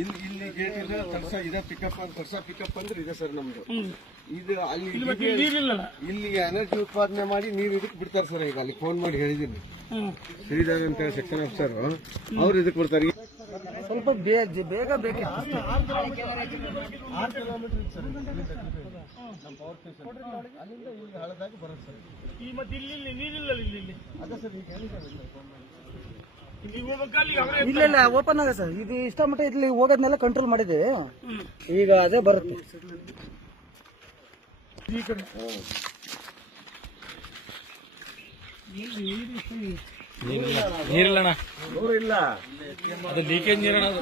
ಇಲ್ಲಿ ಗೇಟ್ ಇದೆ, ತರ್ಸ ಇದೆ, ಪಿಕಪ್ ಅಂದ್ರೆ ಇದೆ ಸರ್ ನಮ್ದು. ಇದು ಅಲ್ಲಿ ಇಲ್ಲಿ ಎನರ್ಜಿ ಉತ್ಪಾದನೆ ಮಾಡಿ ನೀರು ಇದಕ್ಕೆ ಬಿಡ್ತಾರೆ ಸರ್. ಈಗ ಅಲ್ಲಿ ಫೋನ್ ಮಾಡಿ ಹೇಳಿದ್ದೀನಿ, ಶ್ರೀಧರ್ ಅಂತ ಸೆಕ್ಷನ್ ಆಫೀಸರ್, ಅವ್ರು ಇದಕ್ಕೆ ಬಿಡ್ತಾರೆ. ಸ್ವಲ್ಪ ಬೇಗ ಬೇಕಿತ್ತು. 6 ಕಿಲೋಮೀಟರ್ ಇತ್ತು ಸರ್ ನಮ್ಮ ಪವರ್ ಸ್ಟೇಷನ್. ಅಲ್ಲಿಂದ ಇಲ್ಲಿ ಹಳದಾಗಿ ಬರುತ್ತೆ ಸರ್. ಈ ಮತ್ತೆ ಇಲ್ಲಿ ನೀರಿಲ್ಲ ಇಲ್ಲಿ ಅದೇ ಸರ್ ಈಗ ಹೇಳಿದ್ದಾರೆ. ಇಲ್ಲ ಓಪನ್ ಆಗ ಸರ್. ಇದು ಇಷ್ಟ ಮಟ್ಟ ಇಲ್ಲಿ ಹೋಗೋದ್ನೆಲ್ಲ ಕಂಟ್ರೋಲ್ ಮಾಡಿದೆ. ಈಗ ಅದೇ ಬರುತ್ತೆ ಈ ಕಡೆ. ನೀರಿಲ್ಲಣ್ಣ, ಇಲ್ಲ ಅದು ಲೀಕೇಜ್ ನೀರಣ್ಣ. ಅದು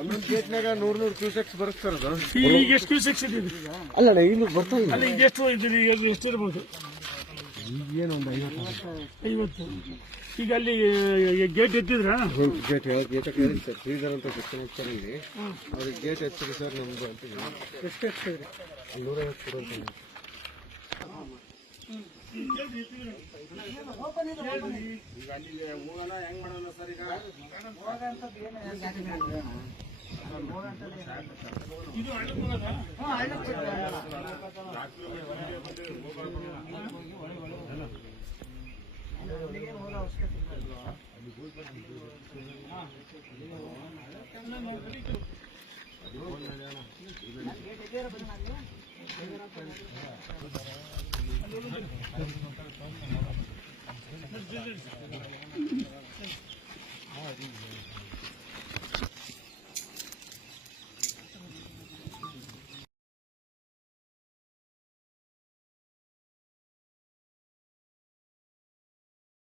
ಒಂದೊಂದು ಗೇಟ್ನಾಗ 100 ಕ್ಯೂಸೆಕ್ಸ್ ಬರುತ್ತೆ ಸರ್. ಅದು ಈಗ ಎಷ್ಟು ಕ್ಯೂಸೆಕ್ಸ್ ಇದೆ? ಅಲ್ಲ ಇಲ್ಲಿ ಬರ್ತಾ ಇಲ್ಲ. ಅಲ್ಲ ಈಗ ಎಷ್ಟು ಇರ್ಬೋದು? ಈಗೇನು ಒಂದು 50. ಈಗ ಅಲ್ಲಿ ಗೇಟ್ ಎತ್ತಿದ್ರ? ಗೇಟ್ ಹೇಳಿ ಸರ್, ಶ್ರೀಧರ್ ಅಂತ ಸೆಕ್ಷನ್ ಆಫೀಸರಲ್ಲಿ ಅವ್ರಿಗೆ ಗೇಟ್ ಎತ್ತಿರಿ ಸರ್ ನಮ್ದು ಅಂತ. ಎಷ್ಟು ಎಷ್ಟಿದ್ರಿ? 150 ಕೊಡು ಅಂತ. ಈಗ ಅಲ್ಲಿಗೆ ಹೋಗೋಣ, ಹೆಂಗ್ ಮಾಡೋಣ ಸರ್? ಈಗ ಇದು ಹಳ್ಳ